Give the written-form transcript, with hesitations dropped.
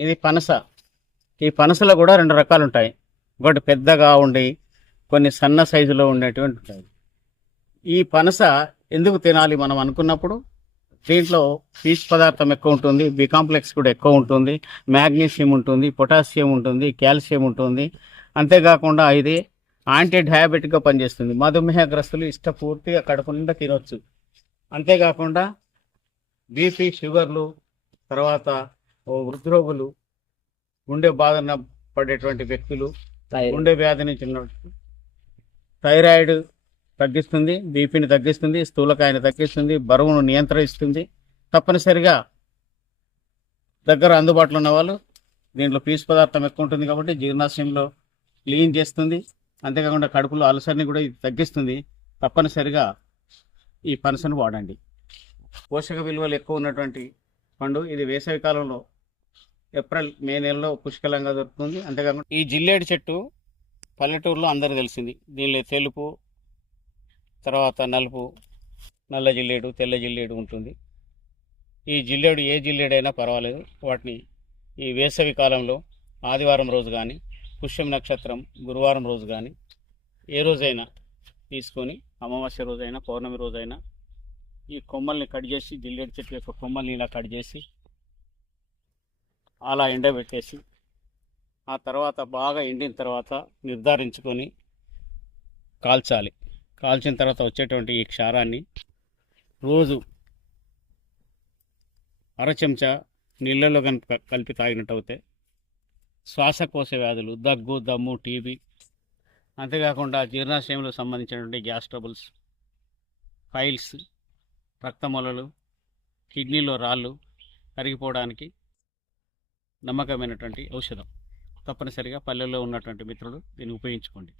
ఇది పనస. ఈ పనసలో కూడా రెండు రకాలు ఉంటాయి. ఒకటి పెద్దగా ఉండి కొన్ని సన్న సైజులో ఉండేటువంటి ఉంటాయి. ఈ పనస ఎందుకు తినాలి మనం అనుకున్నప్పుడు, దీంట్లో పీచు పదార్థం ఎక్కువ ఉంటుంది, బి కాంప్లెక్స్ కూడా ఎక్కువ ఉంటుంది, మ్యాగ్నీషియం ఉంటుంది, పొటాషియం ఉంటుంది, కాల్షియం ఉంటుంది. అంతేకాకుండా ఇది యాంటీ డయాబెటిక్గా పనిచేస్తుంది. మధుమేహగ్రస్తులు ఇష్టపూర్తిగా కడుపు నిండా తినొచ్చు. అంతేకాకుండా బీపీ, షుగర్లు, తర్వాత హృద్రోగులు, గుండె బాధన పడేటువంటి వ్యక్తులు, గుండె వ్యాధి నుంచి థైరాయిడ్ తగ్గిస్తుంది, బీపీని తగ్గిస్తుంది, స్థూలకాయని తగ్గిస్తుంది, బరువును నియంత్రిస్తుంది. తప్పనిసరిగా దగ్గర అందుబాటులో ఉన్న వాళ్ళు, దీంట్లో పీచు పదార్థం ఎక్కువ ఉంటుంది కాబట్టి జీర్ణాశయంలో క్లీన్ చేస్తుంది. అంతేకాకుండా కడుపులో అల్సర్ని కూడా ఇది తగ్గిస్తుంది. తప్పనిసరిగా ఈ పనసను వాడండి. పోషక విలువలు ఎక్కువ ఉన్నటువంటి పండు. ఇది వేసవి కాలంలో ఏప్రిల్ మే నెలలో పుష్కలంగా దొరుకుతుంది. అంతేకాకుండా ఈ జిల్లేడు చెట్టు పల్లెటూరులో అందరికీ తెలిసింది. దీనిలో తెలుపు, తర్వాత నలుపు, నల్ల జిల్లేడు, తెల్ల జిల్లేడు ఉంటుంది. ఈ జిల్లేడు ఏ జిల్లేడైనా పర్వాలేదు. వాటిని ఈ వేసవి కాలంలో ఆదివారం రోజు కానీ, పుష్యం నక్షత్రం గురువారం రోజు కానీ, ఏ రోజైనా తీసుకొని, అమావాస్య రోజైనా పౌర్ణమి రోజైనా ఈ కొమ్మల్ని కట్ చేసి, జిల్లేడు చెట్టు యొక్క కొమ్మల్ని ఇలా కట్ చేసి అలా ఎండబెట్టేసి, ఆ తర్వాత బాగా ఎండిన తర్వాత నిర్ధారించుకొని కాల్చాలి. కాల్చిన తర్వాత వచ్చేటువంటి ఈ క్షారాన్ని రోజు అర చెంచా నీళ్ళలో కనుక కలిపి తాగినట్టు అవుతే శ్వాసకోశ వ్యాధులు, దగ్గు, దమ్ము, టీబీ, అంతేకాకుండా జీర్ణాశయంలో సంబంధించినటువంటి గ్యాస్ ట్రబుల్స్, ఫైల్స్, రక్తమొలలు, కిడ్నీలో రాళ్ళు కరిగిపోవడానికి నమ్మకమైనటువంటి ఔషధం. తప్పనిసరిగా పల్లెల్లో ఉన్నటువంటి మిత్రులు దీన్ని ఉపయోగించుకోండి.